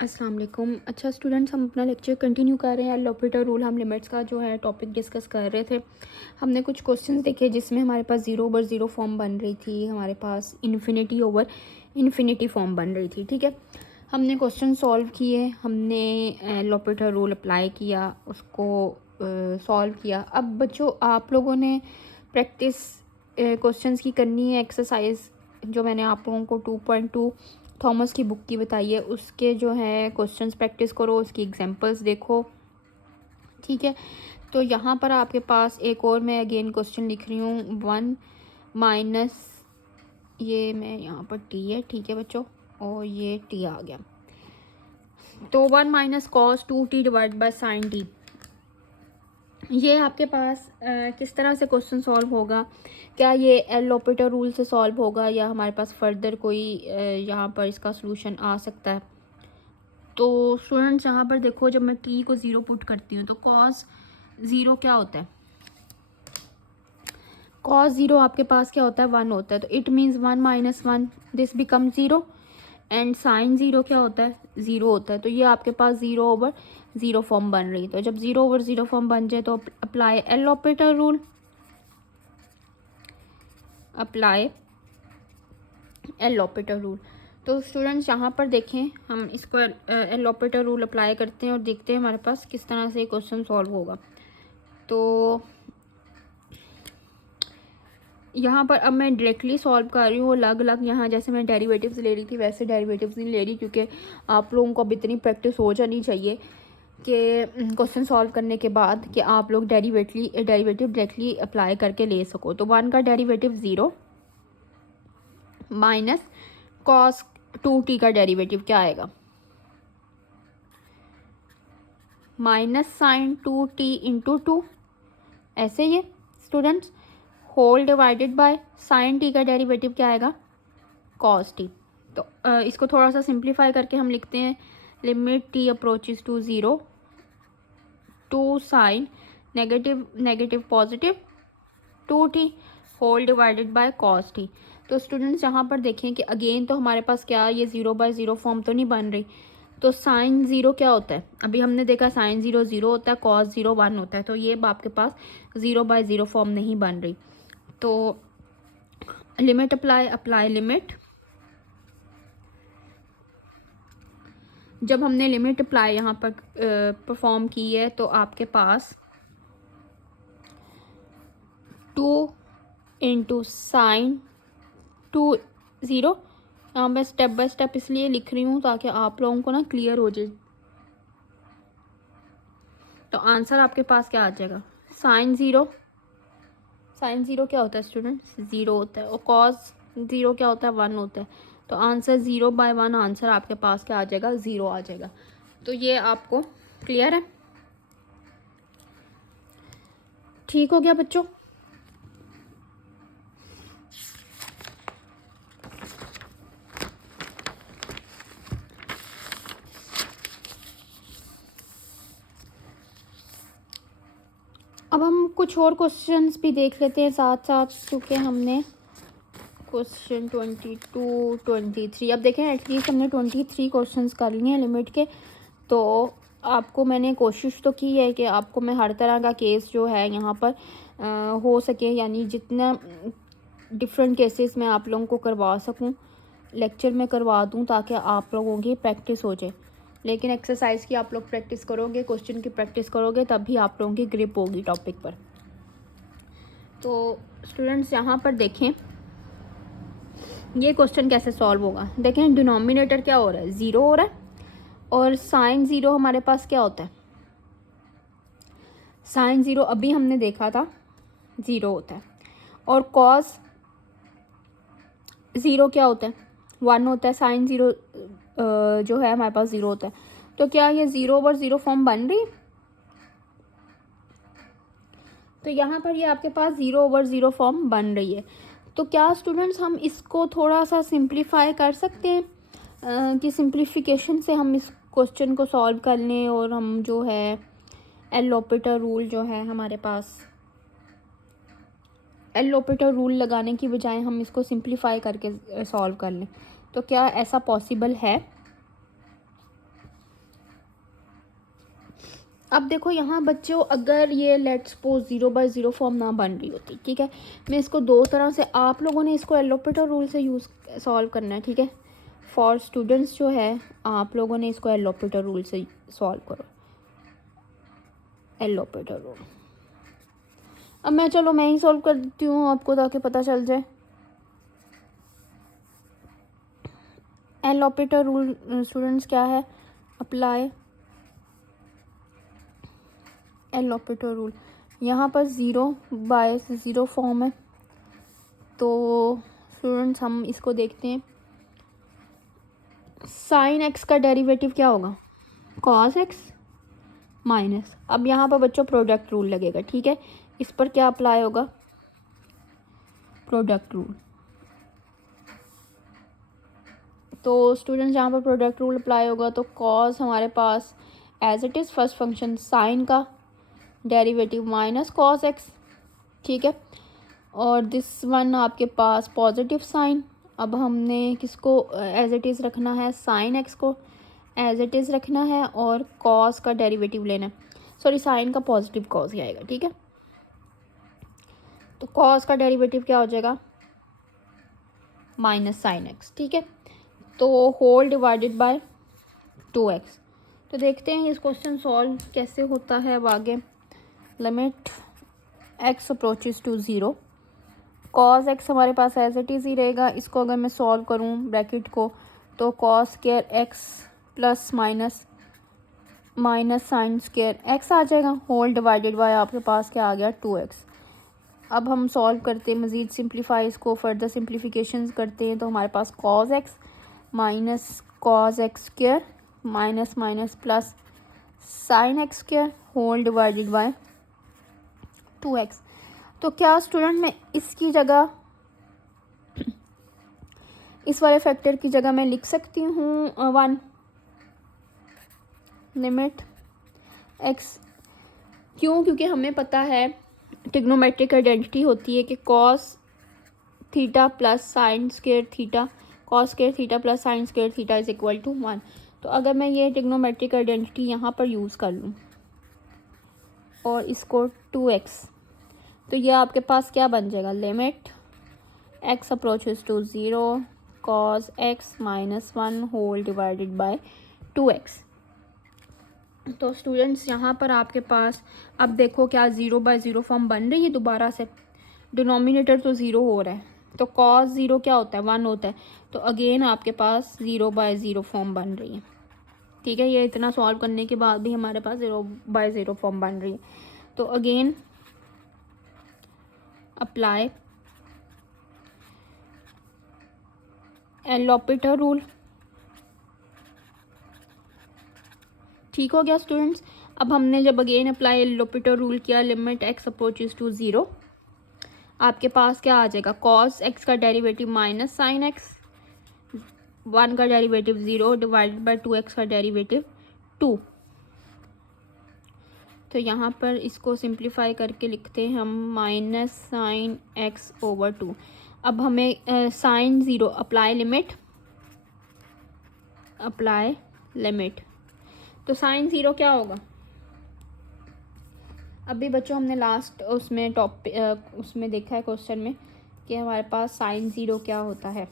अस्सलाम वालेकुम। अच्छा स्टूडेंट्स, हम अपना लेक्चर कंटिन्यू कर रहे हैं। एल रूल हम लिमिट्स का जो है टॉपिक डिस्कस कर रहे थे। हमने कुछ क्वेश्चंस देखे जिसमें हमारे पास 0/0 फॉर्म बन रही थी, हमारे पास इन्फिनिटी ओवर इन्फिनिटी फॉर्म बन रही थी। ठीक है, हमने क्वेश्चन सॉल्व किए, हमने एल रूल अप्लाई किया, उसको सॉल्व किया। अब बच्चों, आप लोगों ने प्रैक्टिस क्वेश्चंस की करनी है। एक्सरसाइज जो मैंने आप लोगों को 2.2 थॉमस की बुक की बताई है, उसके जो है क्वेश्चंस प्रैक्टिस करो, उसकी एग्जांपल्स देखो। ठीक है, तो यहाँ पर आपके पास एक और मैं अगेन क्वेश्चन लिख रही हूँ। 1 माइनस, ये मैं यहाँ पर टी है, ठीक है बच्चों, और ये टी आ गया। तो 1 minus cos 2t divide by sine T, ये आपके पास किस तरह से क्वेश्चन सॉल्व होगा? क्या ये एल ऑपरेटर रूल से सॉल्व होगा या हमारे पास फर्दर कोई यहाँ पर इसका सॉल्यूशन आ सकता है? तो स्टूडेंट्स यहाँ पर देखो, जब मैं t को 0 पुट करती हूँ तो cos 0 क्या होता है? cos 0 आपके पास क्या होता है? 1 होता है। तो it means 1 minus 1, this become 0। And sine 0 क्या होता है? 0 होता है। तो ये आपके पास 0/0 फॉर्म बन रही है। तो जब 0/0 फॉर्म बन जाए तो apply L operator rule, apply L operator rule. तो स्टूडेंट्स यहाँ पर देखें, हम इसको एल ऑपरेटर रूल अप्लाई करते हैं और देखते हैं हमारे पास किस तरह से क्वेश्चन सॉल्व होगा। तो यहाँ पर अब मैं डायरेक्टली सॉल्व कर रही हूँ, अलग अलग यहाँ जैसे मैं डेरिवेटिव्स ले रही थी वैसे डेरिवेटिव्स नहीं ले रही, क्योंकि आप लोगों को अब इतनी प्रैक्टिस हो जानी चाहिए कि क्वेश्चन सॉल्व करने के बाद कि आप लोग डेरिवेटिव डायरेक्टली अप्लाई करके ले सको। तो 1 का डेरिवेटिव 0 माइनस कॉस 2t का डेरिवेटिव क्या आएगा? माइनस साइन 2t इंटू 2, ऐसे ये students, whole divided by sine t का डेरिवेटिव क्या आएगा? Cos t। तो इसको थोड़ा सा सिंप्लीफाई करके हम लिखते हैं, limit t approaches to 0 to sine negative negative positive 2t whole divided by cos t। तो स्टूडेंट्स यहाँ पर देखें कि अगेन तो हमारे पास क्या, ये 0/0 फॉर्म तो नहीं बन रही। तो साइन 0 क्या होता है? अभी हमने देखा साइन 0 0 होता है, कॉस 0 1 होता है। तो ये आपके पास 0/0 फॉर्म नहीं बन रही। तो लिमिट अप्लाई लिमिट, जब हमने लिमिट अप्लाई यहाँ पर परफॉर्म की है तो आपके पास 2 इंटू साइन 2 0, यहाँ मैं स्टेप बाय स्टेप इसलिए लिख रही हूँ ताकि आप लोगों को ना क्लियर हो जाए। तो आंसर आपके पास क्या आ जाएगा? साइन 0, साइन 0 क्या होता है स्टूडेंट्स? 0 होता है। और कॉस 0 क्या होता है? 1 होता है। तो आंसर 0/1, आंसर आपके पास क्या आ जाएगा? 0 आ जाएगा। तो ये आपको क्लियर है? ठीक हो गया बच्चों? अब हम कुछ और क्वेश्चंस भी देख लेते हैं साथ साथ, क्योंकि हमने क्वेश्चन 22 23, अब देखें एटलीस्ट हमने 23 क्वेश्चंस कर लिए हैं लिमिट के। तो आपको मैंने कोशिश तो की है कि आपको मैं हर तरह का केस जो है यहाँ पर हो सके, यानी जितना डिफरेंट केसेस मैं आप लोगों को करवा सकूँ लेक्चर में करवा दूँ, ताकि आप लोगों की प्रैक्टिस हो जाए। लेकिन एक्सरसाइज की आप लोग प्रैक्टिस करोगे, क्वेश्चन की प्रैक्टिस करोगे, तब भी आप लोगों की ग्रिप होगी टॉपिक पर। तो स्टूडेंट्स यहाँ पर देखें ये क्वेश्चन कैसे सॉल्व होगा। देखें डिनोमिनेटर क्या हो रहा है? 0 हो रहा है। और साइन 0 हमारे पास क्या होता है? साइन 0 अभी हमने देखा था 0 होता है। और कॉस 0 क्या होता है? 1 होता है। साइन 0 जो है हमारे पास 0 होता है। तो क्या ये 0/0 फॉर्म बन रही है? तो यहाँ पर ये आपके पास 0/0 फॉर्म बन रही है। तो क्या स्टूडेंट्स हम इसको थोड़ा सा सिंप्लीफाई कर सकते हैं कि सिंप्लीफिकेशन से हम इस क्वेश्चन को सॉल्व कर लें, और हम जो है एल ऑपरेटर रूल जो है हमारे पास, एल ऑपरेटर रूल लगाने की बजाय हम इसको सिंप्लीफाई करके सॉल्व कर लें। तो क्या ऐसा पॉसिबल है? अब देखो यहाँ बच्चों, अगर ये लेट्स सपोज 0/0 फॉर्म ना बन रही होती, ठीक है, मैं इसको दो तरह से, आप लोगों ने इसको एल ऑपरेटर रूल से यूज़ सॉल्व करना है, ठीक है। फॉर स्टूडेंट्स जो है, आप लोगों ने इसको एल ऑपरेटर रूल से सॉल्व करो, एल ऑपरेटर रूल। अब मैं ही सॉल्व कर देती हूँ आपको, ताकि पता चल जाए। एल ऑपरेटर रूल स्टूडेंट्स क्या है, अप्लाई एल ऑपरेटर रूल। यहाँ पर 0/0 फॉर्म है, तो स्टूडेंट्स हम इसको देखते हैं। साइन एक्स का डेरिवेटिव क्या होगा, कॉस एक्स माइनस, अब यहाँ पर बच्चों प्रोडक्ट रूल लगेगा, ठीक है। इस पर क्या अप्लाई होगा, प्रोडक्ट रूल। तो स्टूडेंट्स यहाँ पर प्रोडक्ट रूल अप्लाई होगा, तो कॉस हमारे पास as it is first function sine का डेरिवेटिव माइनस कॉस एक्स, ठीक है। और दिस वन आपके पास पॉजिटिव साइन। अब हमने किसको एज इट इज़ रखना है, साइन एक्स को एज इट इज़ रखना है, और कॉस का डेरिवेटिव लेना है। सॉरी, साइन का पॉजिटिव कॉस ही आएगा, ठीक है। तो कॉस का डेरिवेटिव क्या हो जाएगा, माइनस साइन एक्स, ठीक है। तो होल डिवाइडेड बाय 2x। तो देखते हैं इस क्वेश्चन सॉल्व कैसे होता है अब आगे। Limit x approaches to 0, cos x हमारे पास एज इट इज़ ही रहेगा। इसको अगर मैं सॉल्व करूँ ब्रैकेट को, तो cos square x plus minus sine square x आ जाएगा, होल डिवाइडेड बाय आपके पास क्या आ गया, 2x। अब हम सॉल्व करते हैं, मज़ीद सिंप्लीफाई इसको, फर्दर सिंप्लीफिकेशंस करते हैं। तो हमारे पास cos x minus cos x square minus minus plus sine x square whole divided by 2x। तो क्या स्टूडेंट मैं इसकी जगह, इस वाले फैक्टर की जगह मैं लिख सकती हूँ 1, लिमिट x। क्यों, क्योंकि हमें पता है ट्रिग्नोमेट्रिक आइडेंटिटी होती है कि cos theta plus sine square theta, cos square theta plus sine square theta is equal to 1। तो अगर मैं ये ट्रिग्नोमेट्रिक आइडेंटिटी यहाँ पर यूज़ कर लूँ और इसको 2x, तो ये आपके पास क्या बन जाएगा, limit x approaches to 0 cos x minus 1 whole divided by 2x। तो स्टूडेंट्स यहाँ पर आपके पास अब देखो क्या 0/0 फॉर्म बन रही है दोबारा से, डिनोमिनेटर तो 0 हो रहा है, तो कॉस 0 क्या होता है, 1 होता है। तो अगेन आपके पास 0/0 फॉर्म बन रही है, ठीक है। ये इतना सॉल्व करने के बाद भी हमारे पास 0/0 फॉर्म बन रही है। तो again apply L operator rule, ठीक हो गया स्टूडेंट्स। अब हमने जब again apply L operator rule किया, लिमिट x अप्रोचेस टू 0, आपके पास क्या आ जाएगा, कॉस x का डेरिवेटिव माइनस साइन x, 1 का डेरिवेटिव 0 डिवाइडेड बाय 2x का डेरिवेटिव 2। तो यहाँ पर इसको सिंप्लीफाई करके लिखते हैं हम माइनस साइन x ओवर 2। अब हमें साइन 0 अप्लाई लिमिट, तो साइन 0 क्या होगा, अभी बच्चों हमने लास्ट उसमें उसमें देखा है क्वेश्चन में कि हमारे पास साइन 0 क्या होता है,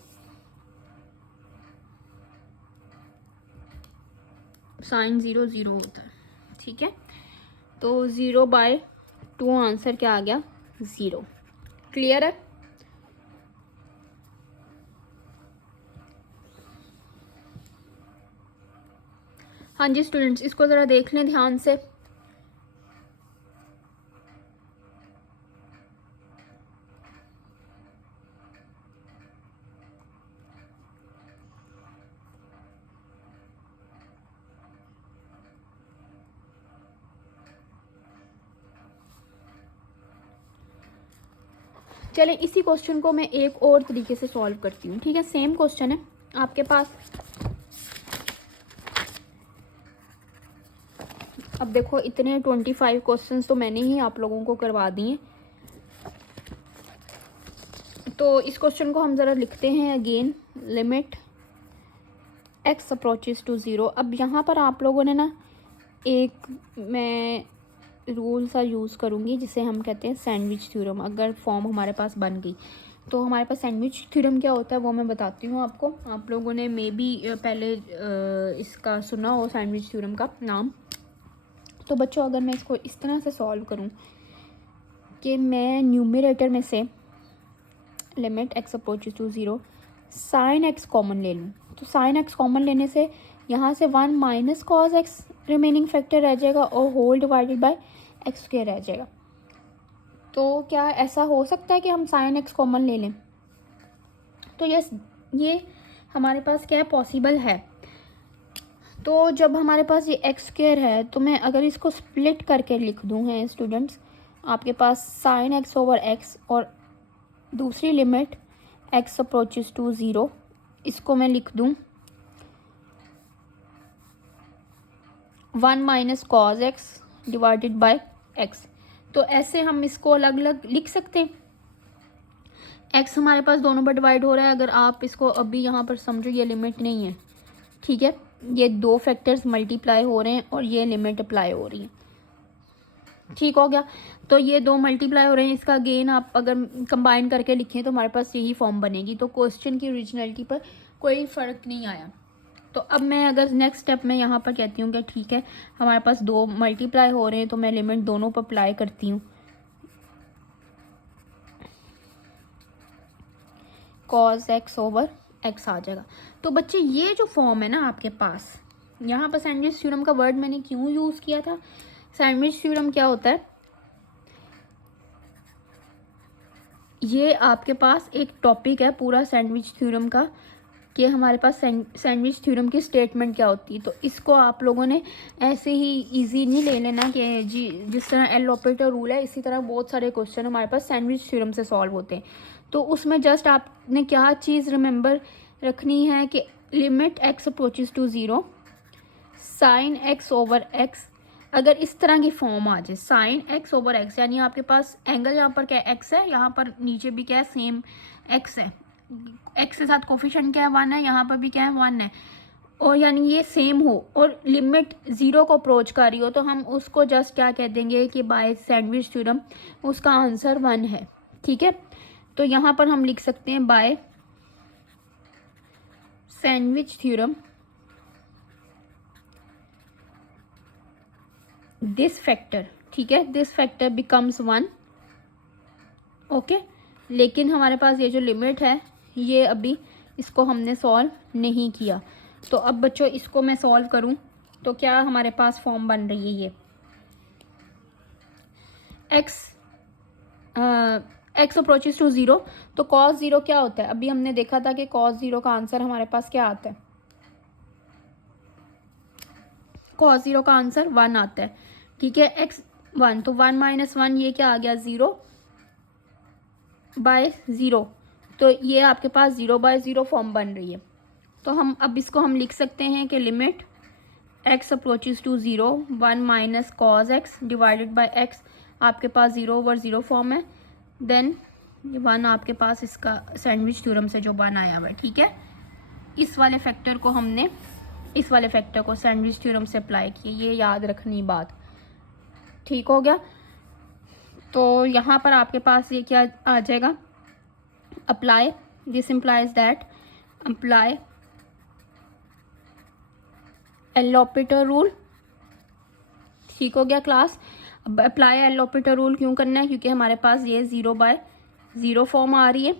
साइन 0 0 होता है, ठीक है। तो 0/2 आंसर क्या आ गया, 0। क्लियर है। हाँ जी स्टूडेंट्स, इसको ज़रा देख लें ध्यान से। चलें, इसी क्वेश्चन को मैं एक और तरीके से सॉल्व करती हूँ, ठीक है। सेम क्वेश्चन है आपके पास। अब देखो इतने 25 क्वेश्चंस तो मैंने ही आप लोगों को करवा दिए। तो इस क्वेश्चन को हम ज़रा लिखते हैं again, limit x approaches to 0। अब यहाँ पर आप लोगों ने ना एक मैं रूल सा यूज़ करूँगी जिसे हम कहते हैं सैंडविच थ्योरम। अगर फॉर्म हमारे पास बन गई तो हमारे पास सैंडविच थ्योरम क्या होता है वो मैं बताती हूँ आपको। आप लोगों ने मे बी पहले इसका सुना हो सैंडविच थ्योरम का नाम। तो बच्चों अगर मैं इसको इस तरह से सॉल्व करूँ कि मैं न्यूमरेटर में से limit x approaches to 0 sine x common ले लूँ, तो साइन x कॉमन लेने से यहाँ से 1 minus cos x remaining factor रह जाएगा और whole divided by x square रह जाएगा। तो क्या ऐसा हो सकता है कि हम साइन x कॉमन ले लें? तो यस, ये हमारे पास क्या है, पॉसिबल है। तो जब हमारे पास ये एक्स स्क्वायर है तो मैं अगर इसको स्प्लिट करके लिख दूँ हैं स्टूडेंट्स, आपके पास साइन एक्स ओवर एक्स और दूसरी लिमिट x अप्रोचेस टू 0, इसको मैं लिख दूँ 1 minus cos x divided by x. तो ऐसे हम इसको अलग अलग लिख सकते हैं। x हमारे पास दोनों पर डिवाइड हो रहा है। अगर आप इसको अभी यहाँ पर समझो, ये लिमिट नहीं है, ठीक है, ये दो फैक्टर्स मल्टीप्लाई हो रहे हैं और ये लिमिट अप्लाई हो रही है, ठीक हो गया। तो ये दो मल्टीप्लाई हो रहे हैं, इसका गेन आप अगर कंबाइन करके लिखें तो हमारे पास यही फॉर्म बनेगी। तो क्वेश्चन की ओरिजिनलिटी पर कोई फ़र्क नहीं आया। तो अब मैं अगर नेक्स्ट स्टेप में यहाँ पर कहती हूँ कि ठीक है हमारे पास दो मल्टीप्लाई हो रहे हैं, तो मैं लिमिट दोनों पर अप्लाई करती हूँ, कॉस एक्स ओवर एक्स आ जाएगा। तो बच्चे ये जो फॉर्म है ना आपके पास, यहाँ पर सैंडविच थ्योरम का वर्ड मैंने क्यों यूज़ किया था? सैंडविच थ्योरम क्या होता है, ये आपके पास एक टॉपिक है पूरा सैंडविच थ्योरम का कि हमारे पास सैंडविच थ्योरम की स्टेटमेंट क्या होती है। तो इसको आप लोगों ने ऐसे ही इजी नहीं ले लेना कि जी जिस तरह एल ऑपरेटर रूल है इसी तरह बहुत सारे क्वेश्चन हमारे पास सैंडविच थ्योरम से सॉल्व होते हैं। तो उसमें जस्ट आपने क्या चीज़ रिमेंबर रखनी है कि limit x approaches to 0 sine x over x, अगर इस तरह की फॉर्म आ जाए साइन x ओवर x, यानी आपके पास एंगल यहाँ पर क्या x है, यहाँ पर नीचे भी क्या है, सेम x है, x के साथ कोफिशिएंट क्या है 1 है, यहाँ पर भी क्या है 1 है, और यानी ये सेम हो और लिमिट 0 को अप्रोच कर रही हो, तो हम उसको जस्ट क्या कह देंगे कि बाय सैंडविच थ्योरम उसका आंसर 1 है, ठीक है। तो यहाँ पर हम लिख सकते हैं by sandwich theorem this factor, ठीक है, दिस फैक्टर बिकम्स 1, ओके। लेकिन हमारे पास ये जो लिमिट है ये अभी इसको हमने सॉल्व नहीं किया। तो अब बच्चों इसको मैं सॉल्व करूं तो क्या हमारे पास फॉर्म बन रही है, ये x अप्रोचेस टू 0, तो cos 0 क्या होता है, अभी हमने देखा था कि cos 0 का आंसर हमारे पास क्या आता है, cos 0 का आंसर 1 आता है, ठीक है, x 1, तो 1 माइनस 1 ये क्या आ गया 0 बाय 0, तो ये आपके पास 0 बाय 0 फॉर्म बन रही है। तो हम अब इसको हम लिख सकते हैं कि limit x approaches to 0 1 minus cos x divided by x, आपके पास 0 ओवर 0 फॉर्म है, देन 1 आपके पास इसका सैंडविच थ्योरम से जो 1 आया हुआ है, ठीक है। इस वाले फैक्टर को हमने इस वाले फैक्टर को सैंडविच थ्योरम से अप्लाई किए, ये याद रखनी बात, ठीक हो गया। तो यहाँ पर आपके पास ये क्या आ जाएगा, apply, this implies that apply L operator rule, ठीक हो गया क्लास। अब अप्लाई एल ऑपरेटर रूल क्यों करना है, क्योंकि हमारे पास ये 0 बाय 0 फॉर्म आ रही है,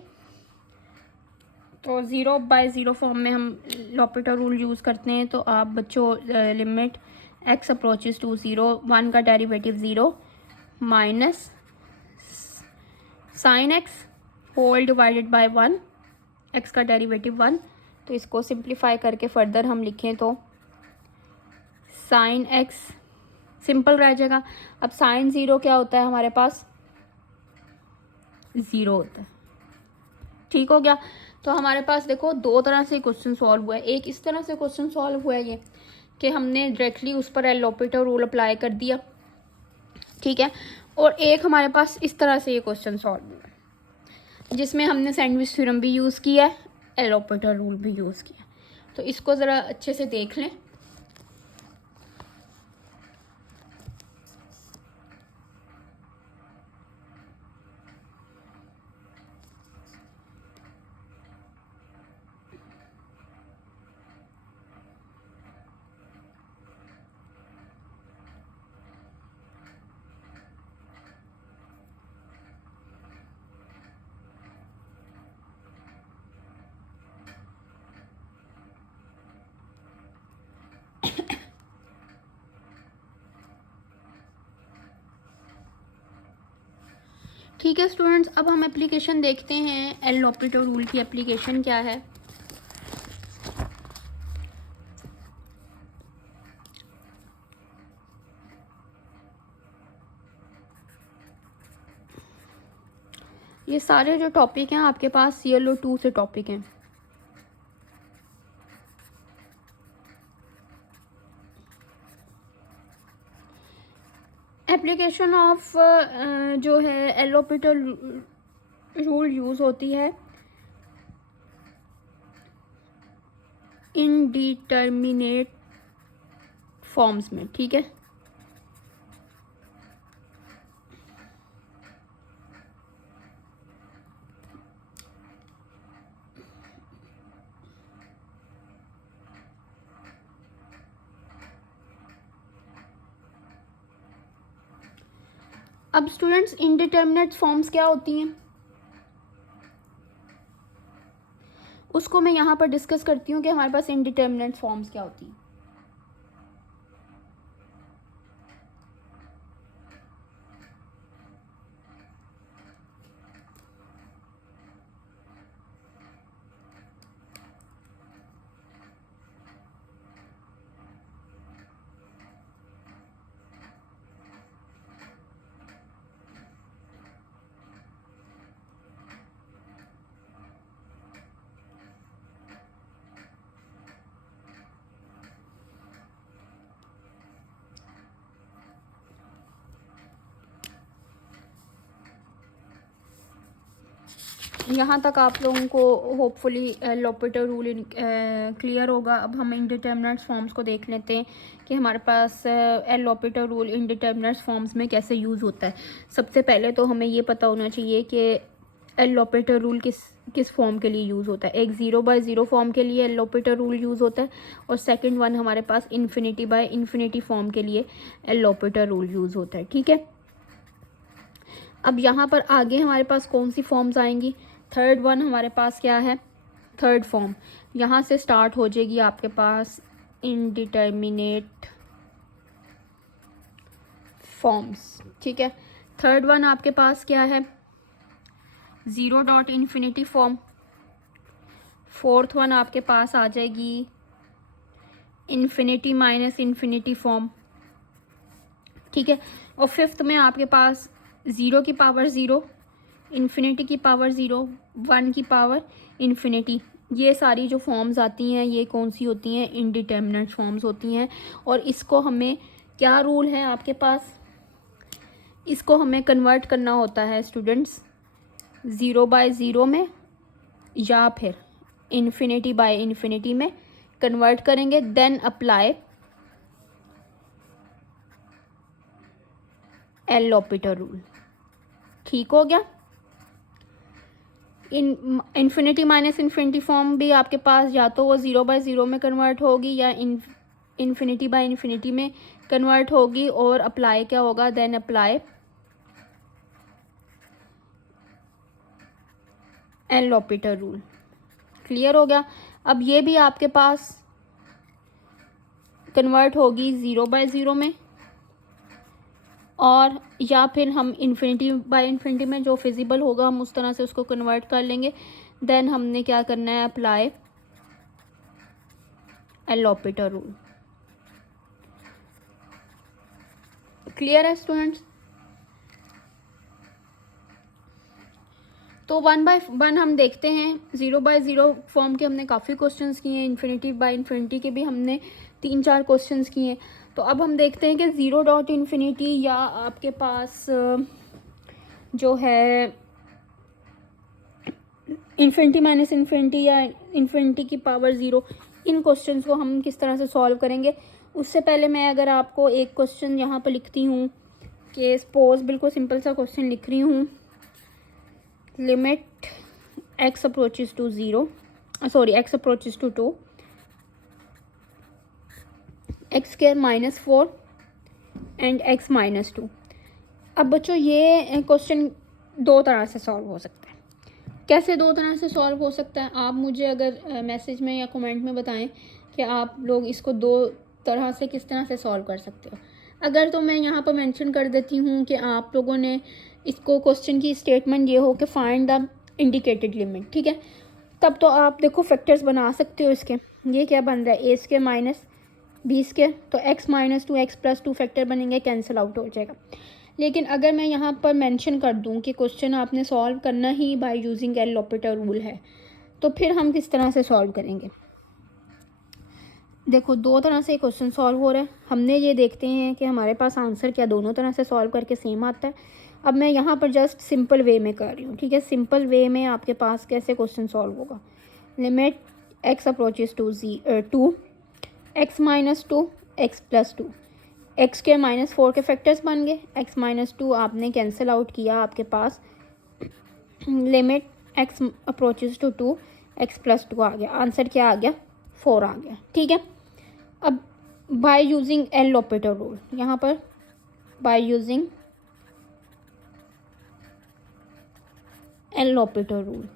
तो 0 बाय 0 फॉर्म में हम ऑपरेटर रूल यूज़ करते हैं। तो आप बच्चों लिमिट x अप्रोचेस टू 0 1 का derivative 0 minus sine x whole divided by 1, x का डेरिवेटिव 1, तो इसको सिंप्लीफाई करके फर्दर हम लिखें तो साइन x सिंपल रह जाएगा। अब साइन 0 क्या होता है हमारे पास, 0 होता है, ठीक हो गया। तो हमारे पास देखो दो तरह से क्वेश्चन सॉल्व हुआ है, एक इस तरह से क्वेश्चन सॉल्व हुआ है ये कि हमने डायरेक्टली उस पर एल ऑपरेटर रूल अप्लाई कर दिया, ठीक है, और एक हमारे पास इस तरह से ये क्वेश्चन सॉल्व हुआ है जिसमें हमने सैंडविच थ्योरम भी यूज़ किया है, एल ऑपरेटर रूल भी यूज़ किया। तो इसको ज़रा अच्छे से देख लें। ठीक है स्टूडेंट्स, अब हम एप्लीकेशन देखते हैं। एल ऑपरेटर रूल की एप्लीकेशन क्या है। ये सारे जो टॉपिक हैं आपके पास CLO2 से टॉपिक हैं। एप्लीकेशन ऑफ जो है एल ऑपरेटर रूल यूज़ होती है इनडिटर्मिनेट फॉर्म्स में। ठीक है, अब स्टूडेंट्स इनडिटर्मिनेट फॉर्म्स क्या होती हैं उसको मैं यहाँ पर डिस्कस करती हूँ कि हमारे पास इनडिटर्मिनेट फॉर्म्स क्या होती हैं। यहाँ तक आप लोगों को hopefully L operator rule clear होगा। अब हम इनडिटर्मिनेट फॉर्म्स को देख लेते हैं कि हमारे पास L operator rule indeterminate forms में कैसे यूज़ होता है। सबसे पहले तो हमें ये पता होना चाहिए कि एल ऑपरेटर रूल किस फॉर्म के लिए यूज़ होता है। एक 0/0 फॉर्म के लिए एल ऑपरेटर रूल यूज़ होता है और सेकंड वन हमारे पास इन्फिनिटी फॉर्म के लिए एल ऑपरेटर रूल यूज़ होता है। ठीक है, अब यहाँ पर आगे हमारे पास कौन सी फॉर्म्स आएंगी। थर्ड वन हमारे पास क्या है, थर्ड फॉर्म यहाँ से स्टार्ट हो जाएगी आपके पास इनडिटर्मिनेट फॉर्म्स। ठीक है, थर्ड वन आपके पास क्या है, 0.infinity फॉर्म। फोर्थ वन आपके पास आ जाएगी इन्फिनिटी फॉर्म। ठीक है, और फिफ्थ में आपके पास 0 की पावर 0, इन्फिनिटी की पावर 0, 1 की पावर इन्फिनिटी। ये सारी जो फॉर्म्स आती हैं ये कौन सी होती हैं, इनडिटर्मिनेट फॉर्म्स होती हैं। और इसको हमें क्या रूल है आपके पास, इसको हमें कन्वर्ट करना होता है स्टूडेंट्स 0/0 में या फिर इन्फिनिटी में कन्वर्ट करेंगे, then apply L operator rule. ठीक हो गया। इन्फिनिटी फॉर्म भी आपके पास या तो वो 0/0 में कन्वर्ट होगी या इन्फिनिटी में कन्वर्ट होगी। और अप्लाई क्या होगा, then apply L operator rule. Clear हो गया। अब ये भी आपके पास कन्वर्ट होगी 0/0 में और या फिर हम इन्फिनिटी में जो फिजिबल होगा हम उस तरह से उसको कन्वर्ट कर लेंगे। देन हमने क्या करना है, apply L operator rule. Clear है स्टूडेंट्स। तो 1/1 हम देखते हैं। 0/0 फॉर्म के हमने काफ़ी क्वेश्चंस किए हैं, इन्फिनिटी के भी हमने 3-4 क्वेश्चंस किए हैं। तो अब हम देखते हैं कि 0.infinity या आपके पास जो है इन्फिनिटी या इन्फिनिटी की पावर 0, इन क्वेश्चंस को हम किस तरह से सॉल्व करेंगे। उससे पहले मैं अगर आपको एक क्वेश्चन यहाँ पर लिखती हूँ कि सपोज बिल्कुल सिंपल सा क्वेश्चन लिख रही हूँ, limit x approaches to 2, x² - 4 and x - 2। अब बच्चों ये क्वेश्चन दो तरह से सॉल्व हो सकता है। कैसे दो तरह से सॉल्व हो सकता है, आप मुझे अगर मैसेज में या कमेंट में बताएं कि आप लोग इसको दो तरह से किस तरह से सॉल्व कर सकते हो। अगर तो मैं यहाँ पर मेंशन कर देती हूँ कि आप लोगों ने इसको क्वेश्चन की स्टेटमेंट ये हो कि फाइंड द इंडिकेटेड लिमिट, ठीक है, तब तो आप देखो फैक्टर्स बना सकते हो इसके। ये क्या बन रहा है, ए स्क्वायर माइनस बी स्क्वायर, तो x minus two x plus two factor बनेंगे, कैंसिल आउट हो जाएगा। लेकिन अगर मैं यहाँ पर मेंशन कर दूँ कि क्वेश्चन आपने सॉल्व करना ही by using L operator rule है, तो फिर हम किस तरह से सॉल्व करेंगे। देखो दो तरह से क्वेश्चन सॉल्व हो रहा है, हमने ये देखते हैं कि हमारे पास आंसर क्या दोनों तरह से सॉल्व करके सेम आता है। अब मैं यहाँ पर जस्ट सिंपल वे में कर रही हूँ, ठीक है। सिंपल वे में आपके पास कैसे क्वेश्चन सॉल्व होगा, limit x approaches to x minus two x plus two, x के माइनस फोर के फैक्टर्स बन गए, एक्स माइनस टू आपने कैंसिल आउट किया, आपके पास limit x approaches to two x plus two आ गया, आंसर क्या आ गया, 4 आ गया, ठीक है। अब bye using L operator rule, यहाँ पर bye using L operator rule,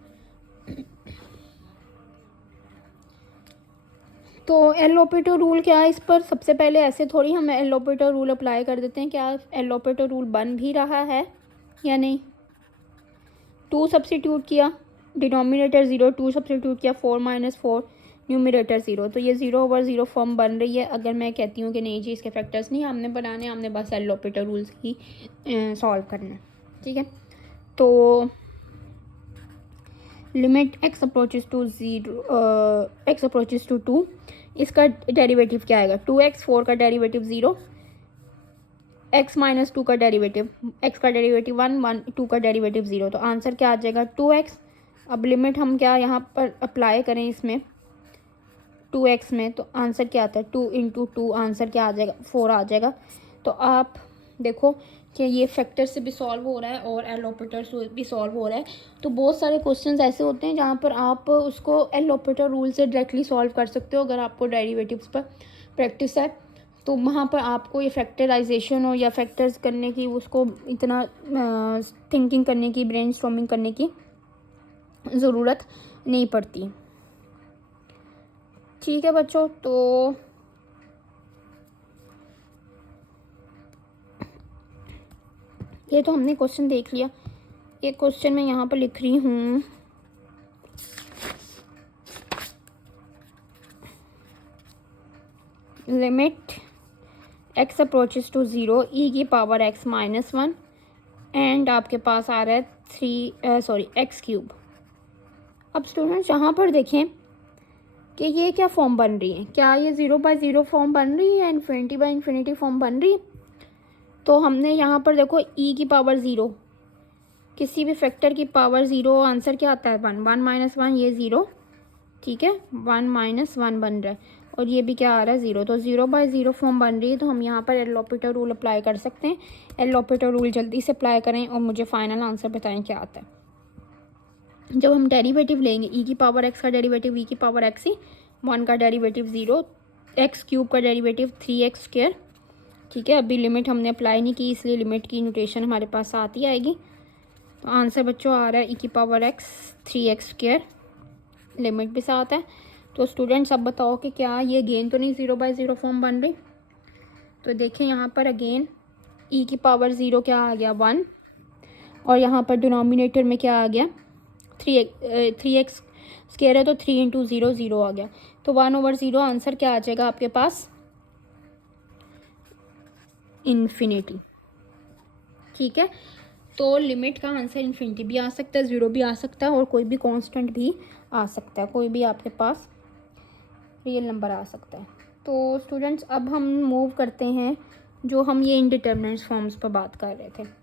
तो एल ऑपरेटर रूल क्या है, इस पर सबसे पहले ऐसे थोड़ी हम एल ऑपरेटर रूल अप्लाई कर देते हैं, क्या एल ऑपरेटर रूल बन भी रहा है या नहीं। 2 सब्सिट्यूट किया, डिनोमिनेटर 0, 2 सब्सिट्यूट किया, 4 माइनस 4, न्यूमिनेटर 0, तो ये 0/0 फॉर्म बन रही है। अगर मैं कहती हूँ कि नहीं जी इसके फैक्टर्स नहीं हमने बनाने, हमने बस एल ऑपरेटर रूल्स ही सॉल्व करना है, ठीक है। तो limit x approaches to 0, x approaches to 2, इसका डेरिवेटिव क्या आएगा, 2x, 4 का डेरिवेटिव 0, x माइनस 2 का डेरिवेटिव, x का डेरिवेटिव 1, 2 का डेरिवेटिव 0, तो आंसर क्या आ जाएगा 2x। अब लिमिट हम क्या यहाँ पर अप्लाई करें इसमें 2x में, तो आंसर क्या आता है 2 इंटू 2, आंसर क्या आ जाएगा 4 आ जाएगा। तो आप देखो कि ये फैक्टर से भी सॉल्व हो रहा है और एल ऑपरेटर से भी सॉल्व हो रहा है। तो बहुत सारे क्वेश्चंस ऐसे होते हैं जहाँ पर आप उसको एल ऑपरेटर रूल से डायरेक्टली सॉल्व कर सकते हो। अगर आपको डेरिवेटिव्स पर प्रैक्टिस है तो वहाँ पर आपको ये फैक्टराइजेशन हो या फैक्टर्स करने की, उसको इतना थिंकिंग करने की, ब्रेनस्टॉर्मिंग करने की ज़रूरत नहीं पड़ती, ठीक है बच्चों। तो ये तो हमने क्वेश्चन देख लिया। एक क्वेश्चन मैं यहाँ पर लिख रही हूँ, लिमिट एक्स अप्रोचेस टू 0 ई की पावर एक्स माइनस 1 एंड आपके पास आ रहा है एक्स क्यूब। अब स्टूडेंट्स यहाँ पर देखें कि ये क्या फॉर्म बन रही है, क्या ये 0/0 फॉर्म बन रही है, इन्फिनिटी/इन्फिनिटी फॉर्म बन रही है। तो हमने यहाँ पर देखो ई की पावर 0, किसी भी फैक्टर की पावर 0, आंसर क्या आता है 1, 1 माइनस 1 ये 0, ठीक है, 1 माइनस 1 बन रहा है, और ये भी क्या आ रहा है 0, तो 0/0 फॉर्म बन रही है। तो हम यहाँ पर एल ऑपरेटर रूल अप्लाई कर सकते हैं। एल ऑपरेटर रूल जल्दी से अप्लाई करें और मुझे फाइनल आंसर बताएं क्या आता है। जब हम डेरिवेटिव लेंगे ई की पावर एक्स का डेरिवेटिव ई की पावर एक्स ही, 1 का डेरिवेटिव 0, एक्स क्यूब का डेरिवेटिव 3x स्क्वायर, ठीक है। अभी लिमिट हमने अप्लाई नहीं की इसलिए लिमिट की नोटेशन हमारे पास साथ ही आएगी। तो आंसर बच्चों आ रहा है ई की power x 3x square, limit भी साथ है। तो स्टूडेंट्स अब बताओ कि क्या ये अगेन तो नहीं 0/0 फॉर्म बन रही। तो देखें यहाँ पर अगेन ई की पावर 0 क्या आ गया 1, और यहाँ पर डिनोमिनेटर में क्या आ गया 3x स्क्वायर है, तो 3 इंटू 0 0 आ गया, तो 1/0 आंसर क्या आ जाएगा आपके पास इन्फिनिटी, ठीक है। तो लिमिट का आंसर इन्फिनिटी भी आ सकता है, 0 भी आ सकता है, और कोई भी कांस्टेंट भी आ सकता है, कोई भी आपके पास रियल नंबर आ सकता है। तो स्टूडेंट्स अब हम मूव करते हैं, जो हम ये इनडिटरमिनेट फॉर्म्स पर बात कर रहे थे।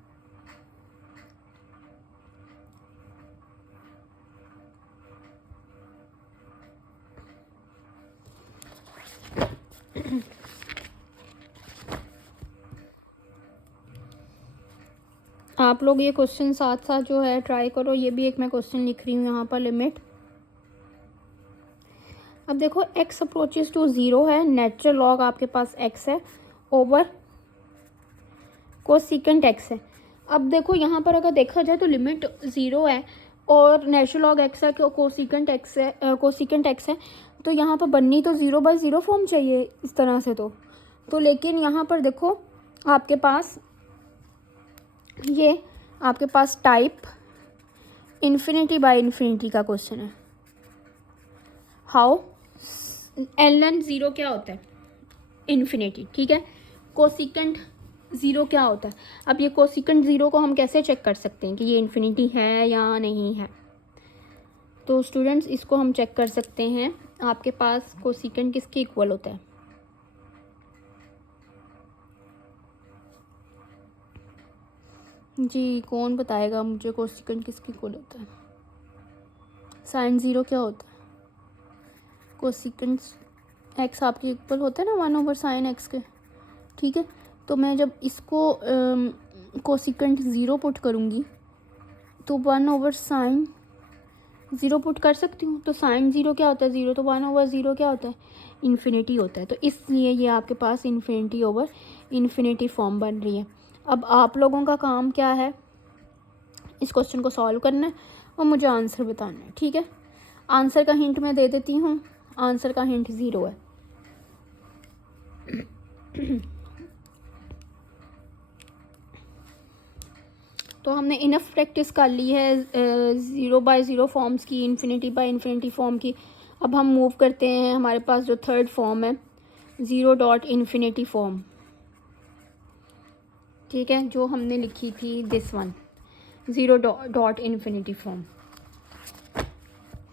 आप लोग ये क्वेश्चन साथ साथ जो है ट्राई करो। ये भी एक मैं क्वेश्चन लिख रही हूँ यहाँ पर, लिमिट। अब देखो x अप्रोचेस टू 0 है, नेचुरल लॉग आपके पास x है ओवर कोसिकेंट x है। अब देखो यहाँ पर अगर देखा जाए तो लिमिट 0 है और नेचुरल लॉग x है, कोसिकेंट x है, कोसिकेंट x है, तो यहाँ पर बननी तो 0/0 फॉर्म चाहिए इस तरह से। तो लेकिन यहाँ पर देखो आपके पास ये आपके पास टाइप इन्फिनिटी बाय इन्फिनिटी का क्वेश्चन है। हाउ ln ज़ीरो क्या होता है? इन्फिनिटी, ठीक है। कोसिकेंट ज़ीरो क्या होता है? अब ये कोसिकेंट ज़ीरो को हम कैसे चेक कर सकते हैं कि ये इन्फिनिटी है या नहीं है? तो स्टूडेंट्स इसको हम चेक कर सकते हैं। आपके पास कोसिकेंट किसके इक्वल होता है? जी कौन बताएगा मुझे कोसिकेंट किसके इक्वल होता है? साइन ज़ीरो क्या होता है? कोसिकेंट एक्स आपके इक्वल होता है ना 1/sin x के, ठीक है। तो मैं जब इसको कोसिकेंट ज़ीरो पुट करूँगी तो 1/sin ज़ीरो पुट कर सकती हूँ। तो साइन ज़ीरो क्या होता है? ज़ीरो। तो 1/0 क्या होता है? इन्फिनिटी होता है। तो इसलिए ये आपके पास इन्फिनिटी ओवर इन्फिनिटी फॉर्म बन रही है। अब आप लोगों का काम क्या है? इस क्वेश्चन को सॉल्व करना है और मुझे आंसर बताना है, ठीक है। आंसर का हिंट मैं दे देती हूँ। आंसर का हिंट 0 है। तो हमने इनफ प्रैक्टिस कर ली है 0/0 फॉर्म्स की, इन्फिनिटी बाय इन्फिनिटी फॉर्म की। अब हम मूव करते हैं, हमारे पास जो थर्ड फॉर्म है 0.इन्फिनिटी फॉर्म, ठीक है, जो हमने लिखी थी दिस वन 0.इन्फिनिटी फॉर्म।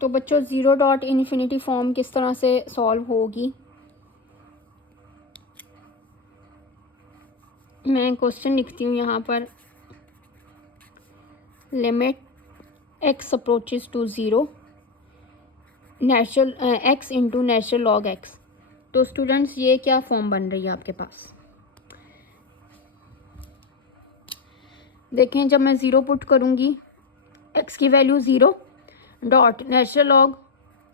तो बच्चों 0.इन्फिनिटी फॉर्म किस तरह से सॉल्व होगी? मैं क्वेश्चन लिखती हूँ यहाँ पर, limit x approaches to 0 natural x into natural log x। तो स्टूडेंट्स ये क्या फॉर्म बन रही है आपके पास? देखें, जब मैं 0 पुट करूँगी x की वैल्यू 0 डॉट नेचुरल लॉग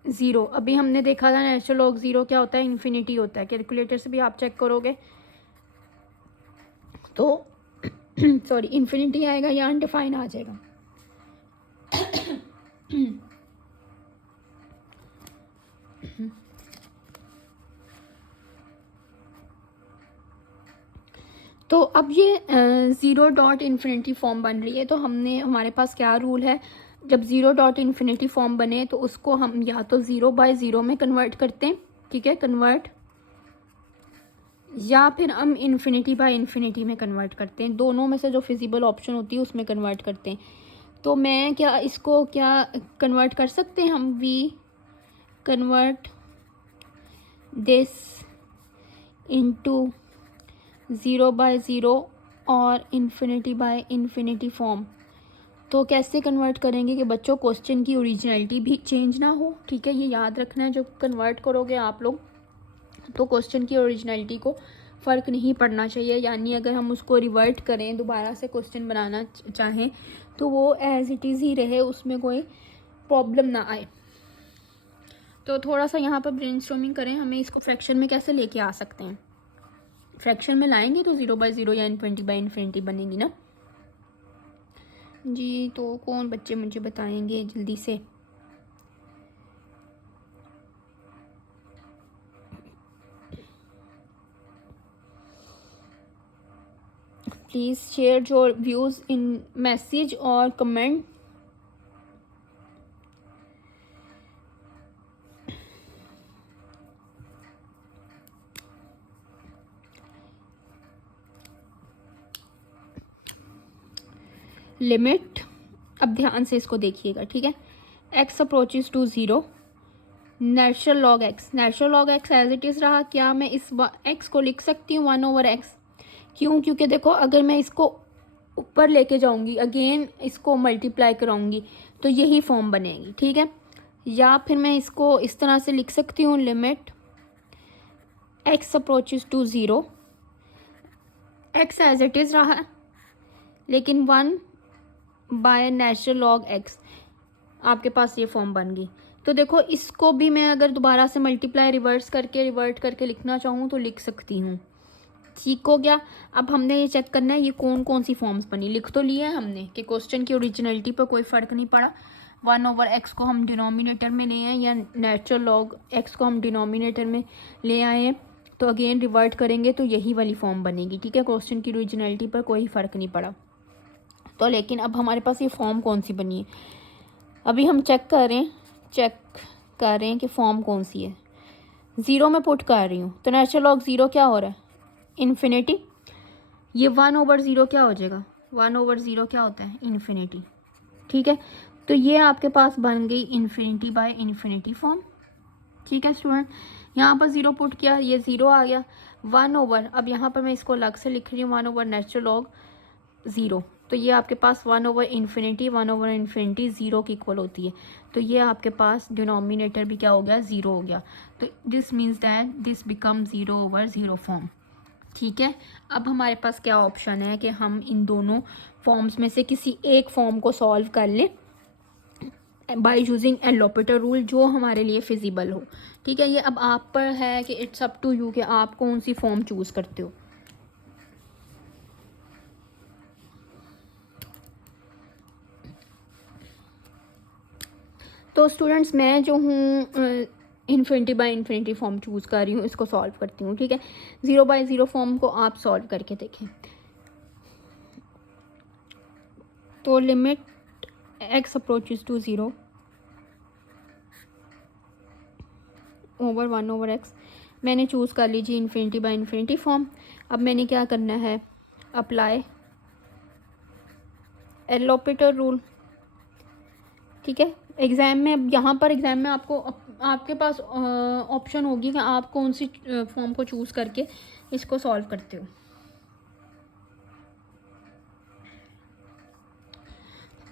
0। अभी हमने देखा था नेचुरल लॉग 0 क्या होता है? इन्फिनिटी होता है। कैलकुलेटर से भी आप चेक करोगे तो सॉरी इन्फिनिटी आएगा या अनडिफाइन आ जाएगा। तो अब ये 0.इन्फिनिटी फॉर्म बन रही है। तो हमारे पास क्या रूल है? जब 0.इन्फिनिटी फॉर्म बने तो उसको हम या तो 0/0 में कन्वर्ट करते हैं, ठीक है, कन्वर्ट, या फिर हम इन्फिनिटी बाय इन्फिनिटी में कन्वर्ट करते हैं। दोनों में से जो फिजिबल ऑप्शन होती है उसमें कन्वर्ट करते हैं। तो मैं क्या इसको क्या कन्वर्ट कर सकते हैं हम? वी कन्वर्ट दिस इनटू 0/0 और इन्फिनिटी बाय इन्फिनिटी फॉर्म। तो कैसे कन्वर्ट करेंगे कि बच्चों क्वेश्चन की ओरिजिनलिटी भी चेंज ना हो, ठीक है, ये याद रखना है। जो कन्वर्ट करोगे आप लोग तो क्वेश्चन की ओरिजिनलिटी को फ़र्क नहीं पड़ना चाहिए। यानी अगर हम उसको रिवर्ट करें, दोबारा से क्वेश्चन बनाना चाहें तो वो एज इट इज़ ही रहे, उसमें कोई प्रॉब्लम ना आए। तो थोड़ा सा यहाँ पर ब्रेनस्टॉर्मिंग करें, हमें इसको फ्रैक्शन में कैसे लेके आ सकते हैं। फ्रैक्शन में लाएंगे तो 0/0 या इन्फिनिटी बनेगी ना जी। तो कौन बच्चे मुझे बताएंगे जल्दी से? Please share your views in message और कमेंट। लिमिट, अब ध्यान से इसको देखिएगा, ठीक है। x approaches to 0 natural log x, natural log x as it is रहा। क्या मैं इस x को लिख सकती हूँ 1/x? क्यों? क्योंकि देखो अगर मैं इसको ऊपर लेके जाऊँगी, अगेन इसको मल्टीप्लाई कराऊँगी तो यही फॉर्म बनेगी, ठीक है। या फिर मैं इसको इस तरह से लिख सकती हूँ, limit x approaches to 0, x as it is रहा लेकिन 1/नेचुरल लॉग x, आपके पास ये फॉर्म बन गई। तो देखो इसको भी मैं अगर दोबारा से मल्टीप्लाई रिवर्ट करके लिखना चाहूँ तो लिख सकती हूँ, ठीक हो गया। अब हमने ये चेक करना है ये कौन कौन सी फॉर्म्स बनी। लिख तो लिया है हमने कि क्वेश्चन की ओरिजिनलिटी पर कोई फ़र्क नहीं पड़ा। 1/x को हम डिनोमिनेटर में ले आए या नेचुरल लॉग x को हम डिनोमिनेटर में ले आए हैं तो अगेन रिवर्ट करेंगे तो यही वाली फॉर्म बनेगी, ठीक है। क्वेश्चन की ओरिजिनलिटी पर कोई फ़र्क नहीं पड़ा। तो लेकिन अब हमारे पास ये फॉर्म कौन सी बनी है, अभी हम चेक कर रहे हैं कि फॉर्म कौन सी है। ज़ीरो में पुट कर रही हूँ तो नेचुरल लॉग ज़ीरो क्या हो रहा है, इन्फिनिटी। ये 1/0 क्या हो जाएगा, 1/0 क्या होता है, इन्फिनिटी, ठीक है। तो ये आपके पास बन गई इन्फिनिटी बाय इन्फिनिटी फॉर्म, ठीक है स्टूडेंट। यहाँ पर ज़ीरो पुट किया, ये ज़ीरो आ गया। 1/, अब यहाँ पर मैं इसको अलग से लिख रही हूँ, 1/, नेचुरल लॉग ज़ीरो। तो ये आपके पास 1/इन्फिनिटी ज़ीरो की इक्वल होती है। तो ये आपके पास डिनोमिनेटर भी क्या हो गया, ज़ीरो हो गया। तो this means that this become 0/0 form, ठीक है। अब हमारे पास क्या ऑप्शन है कि हम इन दोनों फॉर्म्स में से किसी एक फॉर्म को सॉल्व कर लें बाय यूजिंग एल लॉपिटर रूल, जो हमारे लिए फिजिबल हो, ठीक है। ये अब आप पर है कि इट्स अप टू यू कि आप कौन सी फॉर्म चूज़ करते हो। तो स्टूडेंट्स मैं जो हूँ infinity by infinity form choose कर रही हूँ, इसको सॉल्व करती हूँ, ठीक है। 0/0 फॉर्म को आप सॉल्व करके देखें। तो limit x approaches to 0 over 1/x मैंने चूज़ कर लीजिए इन्फिनिटी बाय इन्फिनिटी फॉर्म। अब मैंने क्या करना है, अप्लाई एल लॉपिटर रूल, ठीक है। एग्ज़ाम में, अब यहाँ पर एग्ज़ाम में आपको आपके पास ऑप्शन होगी कि आप कौन सी फॉर्म को चूज़ करके इसको सॉल्व करते हो।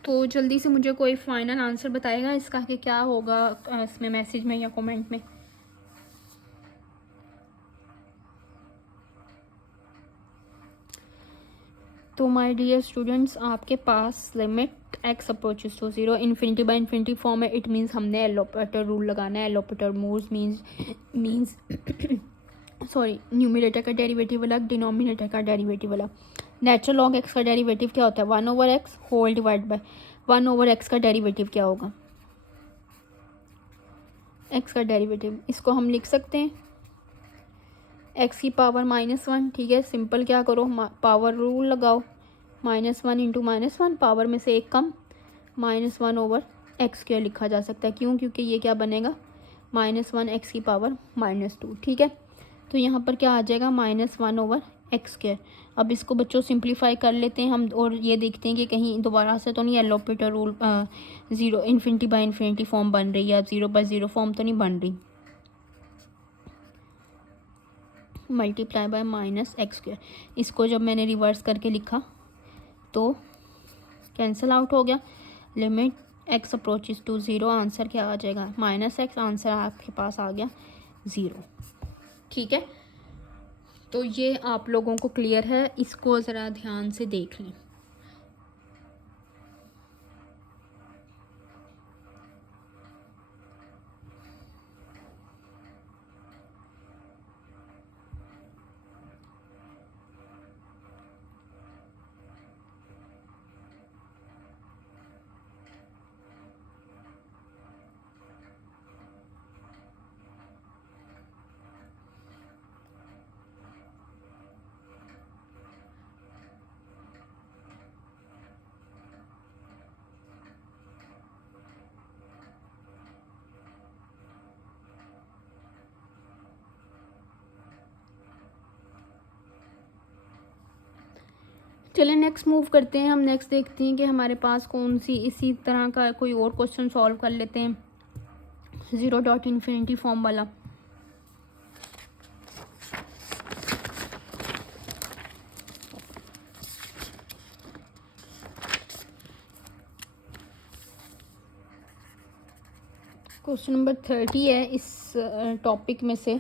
तो जल्दी से मुझे कोई फाइनल आंसर बताएगा इसका कि क्या होगा इसमें, मैसेज में या कमेंट में। तो माय डियर स्टूडेंट्स, आपके पास limit x approaches to 0 infinity by infinity form है। इट मीन्स हमने एल लॉपिटर रूल लगाना है। L'Hopital moves means sorry, numerator का डेरिवेटिव अलग, डिनोमिनेटर का डेरिवेटिव अलग। नेचुरल लॉग x का डेरिवेटिव क्या होता है, 1/x whole divide bye 1/x का डेरिवेटिव क्या होगा, x का डेरिवेटिव। इसको हम लिख सकते हैं x की पावर -1, ठीक है। सिंपल क्या करो, पावर रूल लगाओ, -1 इंटू -1, पावर में से एक कम, -1/x² लिखा जा सकता है। क्यों, क्योंकि ये क्या बनेगा, -1x की पावर -2, ठीक है। तो यहाँ पर क्या आ जाएगा, -1/x²। अब इसको बच्चों सिंप्लीफाई कर लेते हैं हम, और ये देखते हैं कि कहीं दोबारा से तो नहीं L'Hopital rule zero infinity by infinity form बन रही है, अब 0/0 फॉर्म तो नहीं बन रही। मल्टीप्लाई बाय -x², इसको जब मैंने रिवर्स करके लिखा तो कैंसिल आउट हो गया। Limit x approaches to 0, answer क्या आ जाएगा, -x, आंसर आपके पास आ गया 0, ठीक है। तो ये आप लोगों को क्लियर है, इसको ज़रा ध्यान से देख लें। चलिए नेक्स्ट मूव करते हैं हम। नेक्स्ट देखते हैं कि हमारे पास कौन सी इसी तरह का कोई और क्वेश्चन सॉल्व कर लेते हैं, 0.इन्फिनिटी फॉर्म वाला। क्वेश्चन नंबर 30 है इस टॉपिक में से।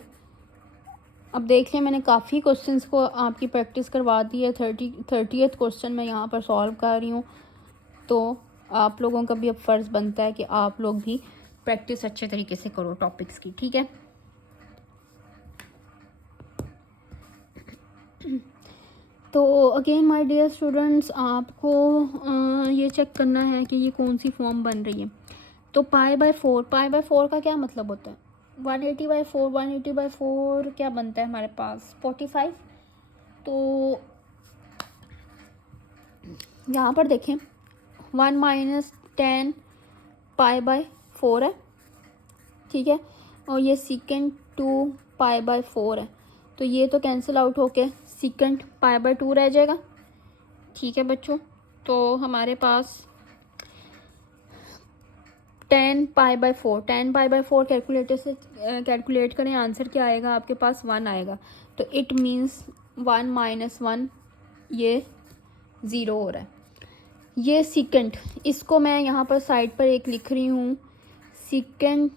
अब देख लें, मैंने काफ़ी क्वेश्चंस को आपकी प्रैक्टिस करवा दी है। 30th क्वेश्चन मैं यहाँ पर सॉल्व कर रही हूँ। तो आप लोगों का भी अब फ़र्ज़ बनता है कि आप लोग भी प्रैक्टिस अच्छे तरीके से करो टॉपिक्स की, ठीक है। तो अगेन माय डियर स्टूडेंट्स, आपको ये चेक करना है कि ये कौन सी फॉर्म बन रही है। तो पाई बाय 4 का क्या मतलब होता है, 180/4, 180/4 क्या बनता है हमारे पास 45। तो यहाँ पर देखें 1 - 10 π/4 है, ठीक है, और ये सीकेंड 2 π/4 है, तो ये तो कैंसिल आउट होके सीकेंड π/2 रह जाएगा, ठीक है बच्चों। तो हमारे पास 10 π/4, 10 π/4 कैलकुलेटर से कैलकुलेट करें, आंसर क्या आएगा आपके पास 1 आएगा। तो इट मीन्स 1 - 1 ये 0 हो रहा है। ये सीकेंड, इसको मैं यहाँ पर साइड पर एक लिख रही हूँ, सीकेंड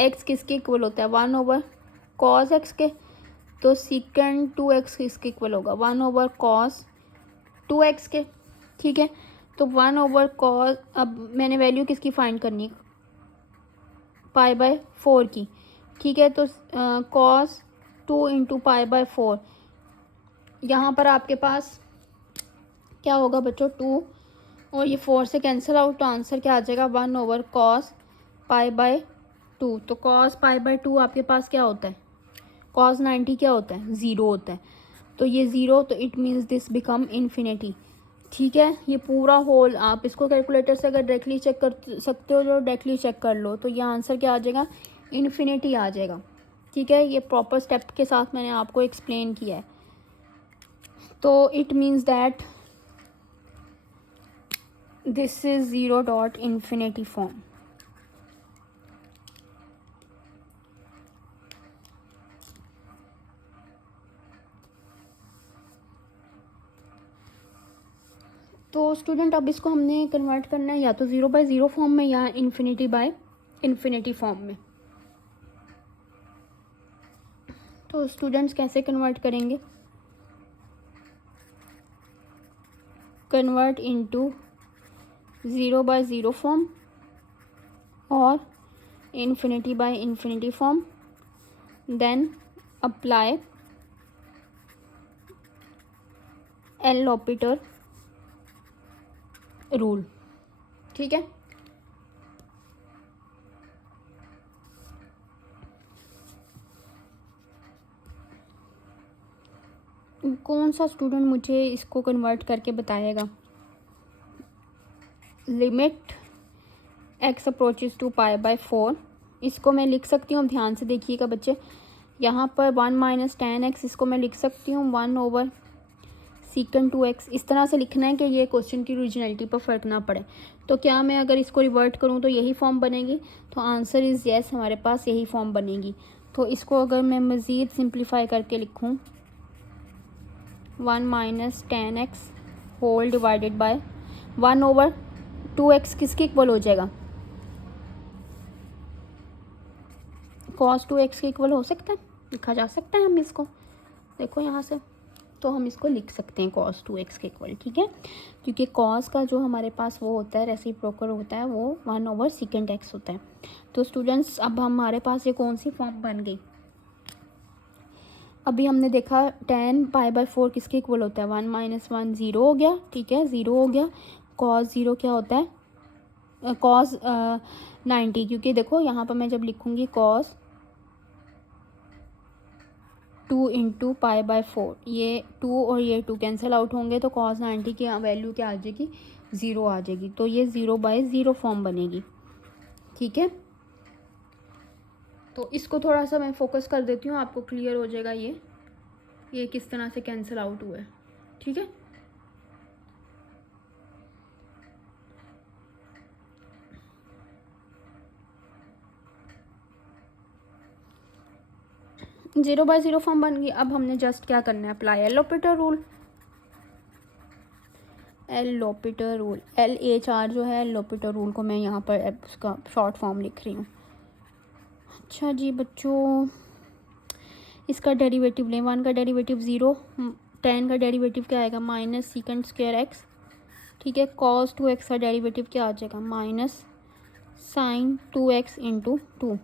एक्स किसके इक्वल होता है 1/cos x के, तो सीकेंड 2x किसके इक्वल होगा 1/cos 2x के, ठीक है। तो 1/cos, अब मैंने वैल्यू किसकी फाइंड करनी है π/4 की, ठीक है। तो cos 2 × π/4, यहाँ पर आपके पास क्या होगा बच्चों 2 और ये 4 से कैंसिल आउट, तो आंसर क्या आ जाएगा 1/cos π/2। तो cos π/2 आपके पास क्या होता है cos 90 क्या होता है 0 होता है, तो ये 0, तो it means this become infinity, ठीक है। ये पूरा होल आप इसको कैलकुलेटर से अगर डायरेक्टली चेक कर सकते हो तो डायरेक्टली चेक कर लो, तो ये आंसर क्या आ जाएगा इन्फिनिटी आ जाएगा, ठीक है। ये प्रॉपर स्टेप के साथ मैंने आपको एक्सप्लेन किया है। तो it means that this is 0.infinity form. तो स्टूडेंट अब इसको हमने कन्वर्ट करना है या तो 0/0 फॉर्म में या इन्फिनिटी फॉर्म में। तो स्टूडेंट्स कैसे कन्वर्ट करेंगे, कन्वर्ट इनटू 0/0 फॉर्म और infinity form, then apply L rule, ठीक है। कौन सा स्टूडेंट मुझे इसको कन्वर्ट करके बताएगा। लिमिट x अप्रोचेस टू π/4, इसको मैं लिख सकती हूँ, ध्यान से देखिएगा बच्चे, यहाँ पर 1 - 10x इसको मैं लिख सकती हूँ 1/secant 2x, इस तरह से लिखना है कि ये क्वेश्चन की ओरिजिनलिटी पर फ़र्क ना पड़े। तो क्या मैं अगर इसको रिवर्ट करूँ तो यही फॉर्म बनेगी, तो आंसर इज़ येस, हमारे पास यही फॉर्म बनेगी। तो इसको अगर मैं मज़ीद सिंप्लीफाई करके लिखूँ 1 - 10x whole divided bye 1/2x किसके इक्वल हो जाएगा cos 2x के इक्वल हो सकता है, लिखा जा सकता है हम इसको, देखो यहाँ से, तो हम इसको लिख सकते हैं cos 2x के इक्वल, ठीक है, क्योंकि cos का जो हमारे पास वो होता है रेसिप्रोकल होता है वो 1/secant x होता है। तो स्टूडेंट्स अब हमारे पास ये कौन सी फॉर्म बन गई, अभी हमने देखा 10 π/4 किसके इक्वल होता है 1 - 1 0 हो गया, ठीक है 0 हो गया। cos 0 क्या होता है cos 90, क्योंकि देखो यहाँ पर मैं जब लिखूँगी cos 2 × π/4, ये 2 और ये 2 कैंसिल आउट होंगे, तो cos 90 की वैल्यू क्या आ जाएगी 0 आ जाएगी, तो ये 0/0 फॉर्म बनेगी, ठीक है। तो इसको थोड़ा सा मैं फोकस कर देती हूँ, आपको क्लियर हो जाएगा ये किस तरह से कैंसिल आउट हुआ है, ठीक है। जीरो बाय ज़ीरो फॉर्म बन गई। अब हमने जस्ट क्या करना है apply L operator rule, L operator rule LHR जो है एल ऑपरेटर रूल को मैं यहाँ पर उसका शॉर्ट फॉर्म लिख रही हूँ। अच्छा जी बच्चों, इसका डेरिवेटिव लें, 1 का डेरिवेटिव 0, 10 का डेरिवेटिव क्या आएगा -secant²x, ठीक है। cos 2x का डेरिवेटिव क्या आ जाएगा -sin 2x × 2।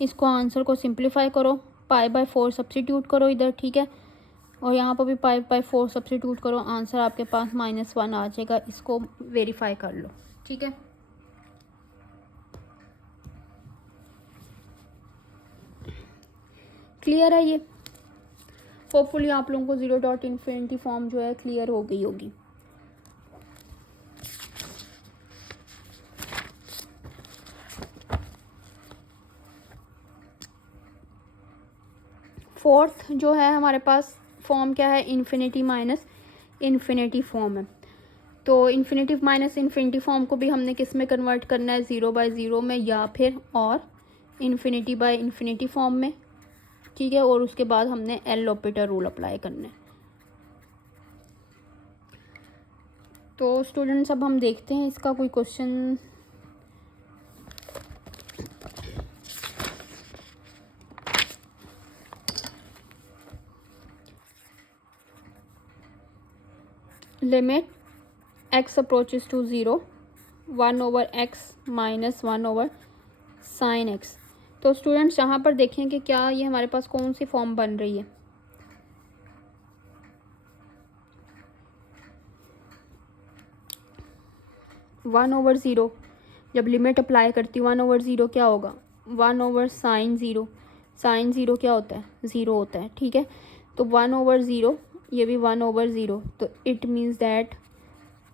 इसको आंसर को सिंप्लीफाई करो, π/4 सब्सिट्यूट करो इधर, ठीक है, और यहाँ पर भी π/4 सब्सिट्यूट करो, आंसर आपके पास -1 आ जाएगा। इसको वेरीफाई कर लो, ठीक है। क्लियर है ये? होपफुली आप लोगों को ज़ीरो डॉट इन्फिनिटी फॉर्म जो है क्लियर हो गई होगी। फोर्थ जो है हमारे पास फॉर्म क्या है, इन्फिनिटी माइनस इन्फिनिटी फॉर्म है। तो इन्फिनिटी माइनस इन्फिनिटी फॉर्म को भी हमने किस में कन्वर्ट करना है, 0/0 में या फिर और इन्फिनिटी बाय इन्फिनिटी फॉर्म में, ठीक है। और उसके बाद हमने एल ऑपरेटर रूल अप्लाई करना है। तो स्टूडेंट्स अब हम देखते हैं इसका कोई question. Limit x approaches to 0 1/x minus 1/sin x। तो स्टूडेंट्स यहाँ पर देखें कि क्या ये हमारे पास कौन सी फॉर्म बन रही है। 1/0 जब लिमिट अप्लाई करती हूँ 1/0 क्या होगा, 1/sin 0। sin 0 क्या होता है, 0 होता है, ठीक है। तो 1/0 ये भी 1/0, तो it means that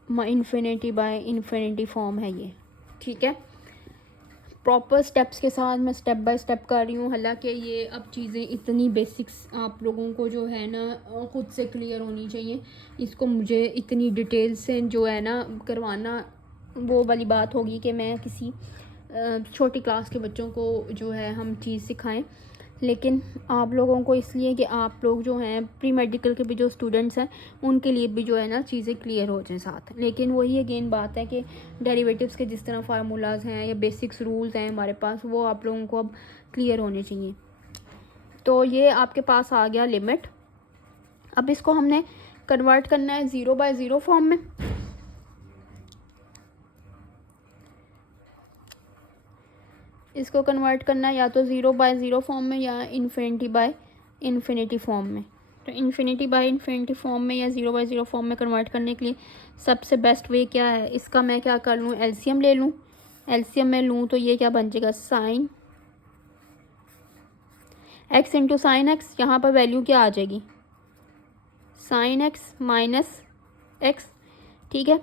infinity by infinity form है ये, ठीक है। प्रॉपर स्टेप्स के साथ मैं स्टेप बाय स्टेप कर रही हूँ। हालांकि ये अब चीज़ें इतनी बेसिक्स आप लोगों को जो है ना खुद से क्लियर होनी चाहिए। इसको मुझे इतनी डिटेल से जो है ना करवाना वो वाली बात होगी कि मैं किसी छोटी क्लास के बच्चों को जो है हम चीज़ सिखाएं। लेकिन आप लोगों को इसलिए कि आप लोग जो हैं प्री मेडिकल के भी जो स्टूडेंट्स हैं उनके लिए भी जो है ना चीज़ें क्लियर हो जाएं साथ। लेकिन वही अगेन बात है कि डेरिवेटिव्स के जिस तरह फार्मूलाज हैं या बेसिक्स रूल्स हैं हमारे पास, वो आप लोगों को अब क्लियर होने चाहिए। तो ये आपके पास आ गया लिमिट। अब इसको हमने कन्वर्ट करना है 0/0 फॉर्म में। इसको कन्वर्ट करना है या तो 0/0 फॉर्म में या इन्फिनिटी बाय इन्फिनिटी फॉर्म में। तो इन्फिनिटी बाय इन्फिनिटी फॉर्म में या 0/0 फॉर्म में कन्वर्ट करने के लिए सबसे बेस्ट वे क्या है, इसका मैं क्या कर लूँ, एलसीएम ले लूँ। एलसीएम में लूँ तो ये क्या बन जाएगा, sine x into sine x. यहाँ पर वैल्यू क्या आ जाएगी, साइन एक्स माइनस एक्स, ठीक है।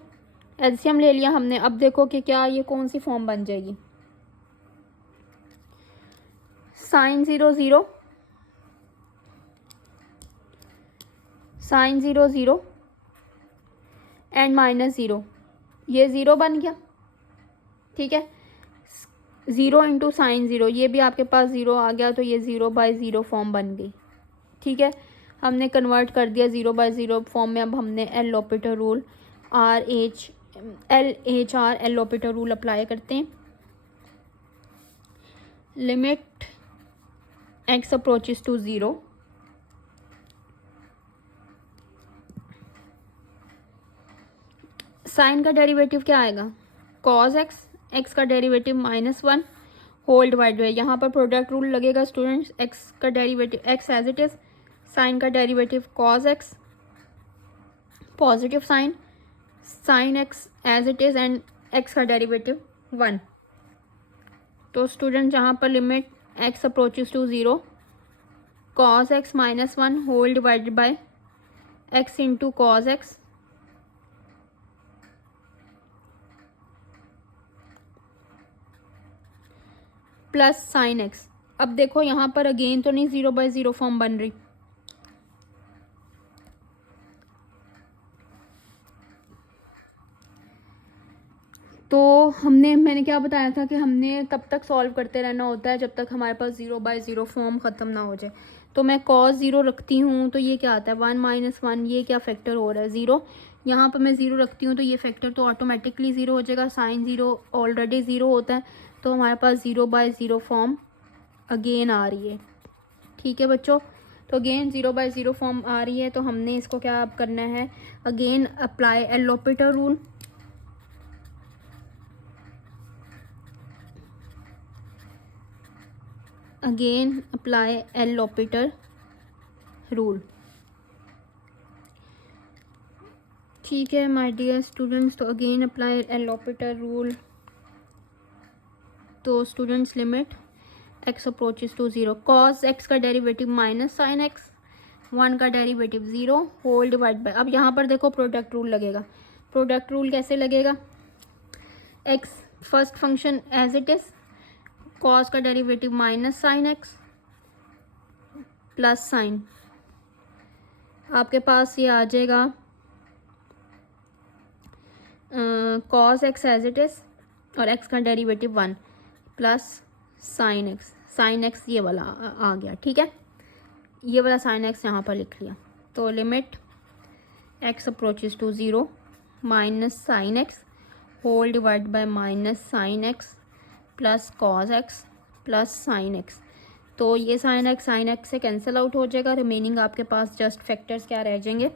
एलसीएम ले लिया हमने। अब देखो कि क्या ये कौन सी फॉर्म बन जाएगी, साइन 0 साइन 0 एंड माइनस 0, ये 0 बन गया, ठीक है। 0 इंटू साइन 0, ये भी आपके पास 0 आ गया, तो ये 0/0 फॉर्म बन गई, ठीक है। हमने कन्वर्ट कर दिया 0/0 फॉर्म में। अब हमने L operator rule LHR L operator rule apply करते हैं। Limit x approaches to 0 sine का डेरिवेटिव क्या आएगा, cos x, x का डेरिवेटिव -1 होल डिवाइड बाय, यहाँ पर प्रोडक्ट रूल लगेगा स्टूडेंट्स। x का derivative x as it is, sine का derivative cos x, positive sine, sine x as it is and x का डेरिवेटिव 1। तो स्टूडेंट यहाँ पर limit x approaches to 0 cos x -1 whole divided by x into cos x plus sine x. अब देखो यहाँ पर again तो नहीं 0/0 फॉर्म बन रही, तो मैंने क्या बताया था कि हमने तब तक सॉल्व करते रहना होता है जब तक हमारे पास 0/0 फॉर्म ख़त्म ना हो जाए। तो मैं cos 0 रखती हूँ तो ये क्या आता है, 1 - 1, ये क्या फैक्टर हो रहा है, 0। यहाँ पर मैं 0 रखती हूँ तो ये फैक्टर तो ऑटोमेटिकली 0 हो जाएगा। साइन 0 ऑलरेडी 0 होता है, तो हमारे पास 0/0 फॉर्म अगेन आ रही है, ठीक है बच्चों। तो अगेन 0/0 फॉर्म आ रही है, तो हमने इसको क्या अब करना है, again apply L operator rule. Again apply L operator rule, ठीक है माय डियर स्टूडेंट्स। तो again apply L operator rule. तो students limit x approaches to 0, cos x का डेरिवेटिव माइनस साइन x, 1 का डेरिवेटिव 0 होल डिवाइड बाय, अब यहाँ पर देखो प्रोडक्ट रूल लगेगा। प्रोडक्ट रूल कैसे लगेगा, x first function as it is, cos का derivative minus sine x plus sine, आपके पास ये आ जाएगा cos x as it is और x का derivative 1 plus sine x, sine x ये वाला आ गया, ठीक है, ये वाला साइन x यहाँ पर लिख लिया। तो limit x approaches to 0 minus sine x whole divide by minus sine x plus cos x plus sine x, तो ये साइन x से कैंसिल आउट हो जाएगा, रिमेनिंग आपके पास जस्ट फैक्टर्स क्या रह जाएंगे,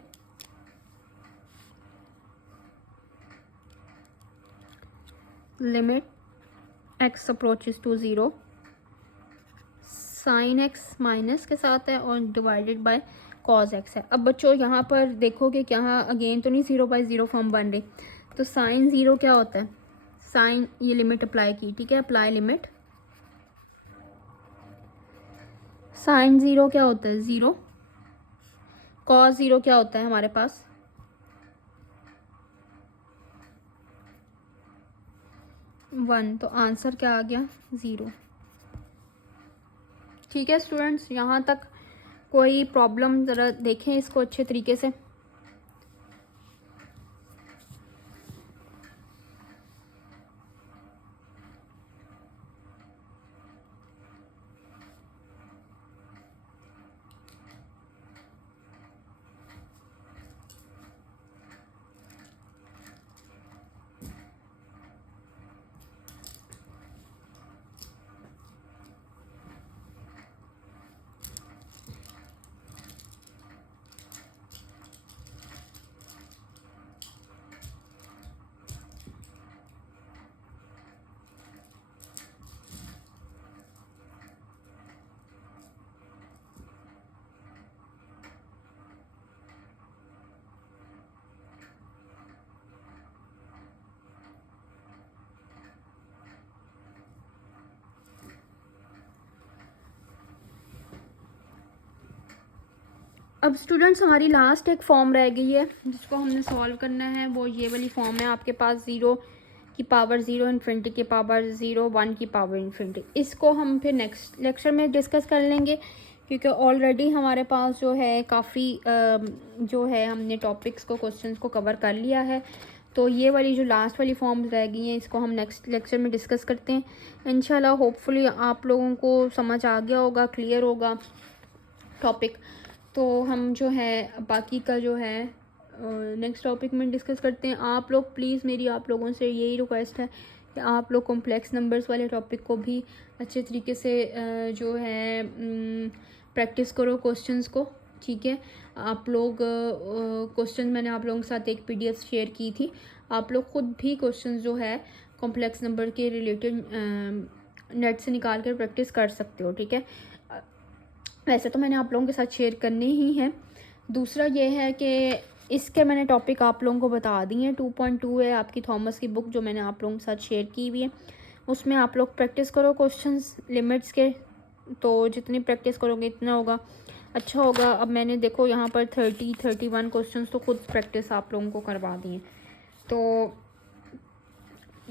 limit x approaches to 0 sine x minus के साथ है और डिवाइडेड बाय कॉस x है। अब बच्चों यहाँ पर देखोगे कि यहाँ अगेन तो नहीं 0/0 फॉर्म बन रही, तो साइन 0 क्या होता है, साइन ये लिमिट अप्लाई की, ठीक है, अप्लाई लिमिट, साइन 0 क्या होता है 0, कॉस 0 क्या होता है हमारे पास 1, तो आंसर क्या आ गया 0। ठीक है स्टूडेंट्स, यहाँ तक कोई प्रॉब्लम, ज़रा देखें इसको अच्छे तरीके से। अब स्टूडेंट्स हमारी लास्ट एक फॉर्म रह गई है जिसको हमने सॉल्व करना है, वो ये वाली फॉर्म है आपके पास 0 की पावर 0, इन्फिनिटी की पावर 0, 1 की पावर इन्फिनिटी। इसको हम फिर नेक्स्ट लेक्चर में डिस्कस कर लेंगे, क्योंकि ऑलरेडी हमारे पास जो है काफ़ी जो है हमने टॉपिक्स को, क्वेश्चंस को कवर कर लिया है। तो ये वाली जो लास्ट वाली फॉर्म्स रह गई हैं इसको हम नेक्स्ट लेक्चर में डिस्कस करते हैं इंशाल्लाह। होपफुली आप लोगों को समझ आ गया होगा, क्लियर होगा टॉपिक। तो हम जो है बाकी का जो है नेक्स्ट टॉपिक में डिस्कस करते हैं। आप लोग प्लीज़, मेरी आप लोगों से यही रिक्वेस्ट है कि आप लोग कॉम्प्लेक्स नंबर्स वाले टॉपिक को भी अच्छे तरीके से जो है प्रैक्टिस करो क्वेश्चंस को, ठीक है। आप लोग क्वेश्चन मैंने आप लोगों के साथ एक PDF शेयर की थी, आप लोग ख़ुद भी क्वेश्चंस जो है कॉम्प्लेक्स नंबर के रिलेटेड नेट से निकाल कर प्रैक्टिस कर सकते हो, ठीक है। वैसे तो मैंने आप लोगों के साथ शेयर करने ही हैं। दूसरा ये है कि इसके मैंने टॉपिक आप लोगों को बता दी हैं। 2.2 है आपकी थॉमस की बुक जो मैंने आप लोगों के साथ शेयर की हुई है, उसमें आप लोग प्रैक्टिस करो क्वेश्चंस लिमिट्स के। तो जितनी प्रैक्टिस करोगे इतना होगा, अच्छा होगा। अब मैंने देखो यहाँ पर 31 क्वेश्चंस तो खुद प्रैक्टिस आप लोगों को करवा दी हैं। तो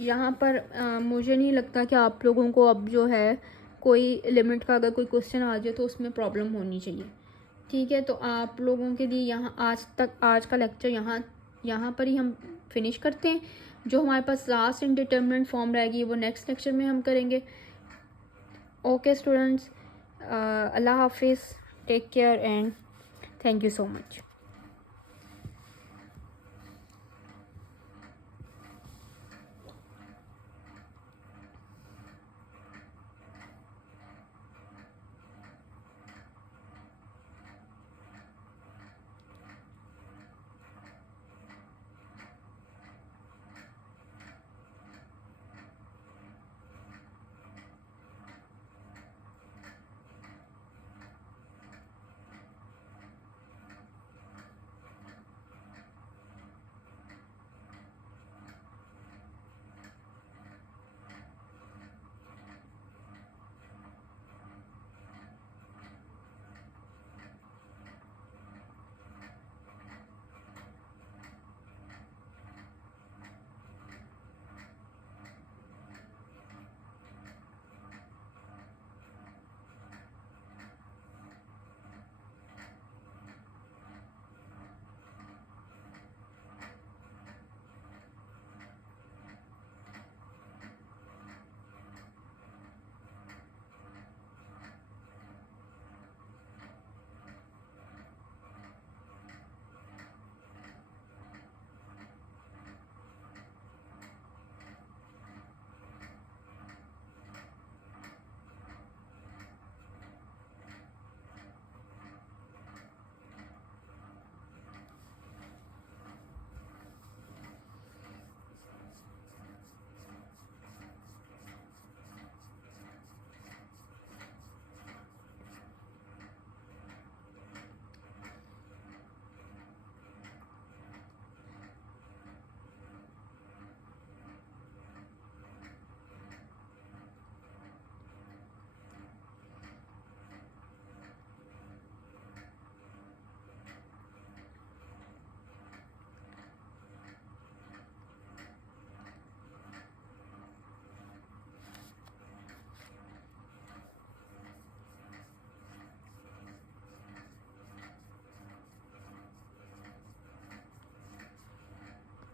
यहाँ पर मुझे नहीं लगता कि आप लोगों को अब जो है कोई लिमिट का अगर कोई क्वेश्चन आ जाए तो उसमें प्रॉब्लम होनी चाहिए, ठीक है। तो आप लोगों के लिए यहाँ आज का लेक्चर यहाँ पर ही हम फिनिश करते हैं। जो हमारे पास लास्ट इंडिटरमिनेंट फॉर्म रहेगी वो नेक्स्ट लेक्चर में हम करेंगे। ओके स्टूडेंट्स, अल्लाह हाफिज़, take care and thank you so much.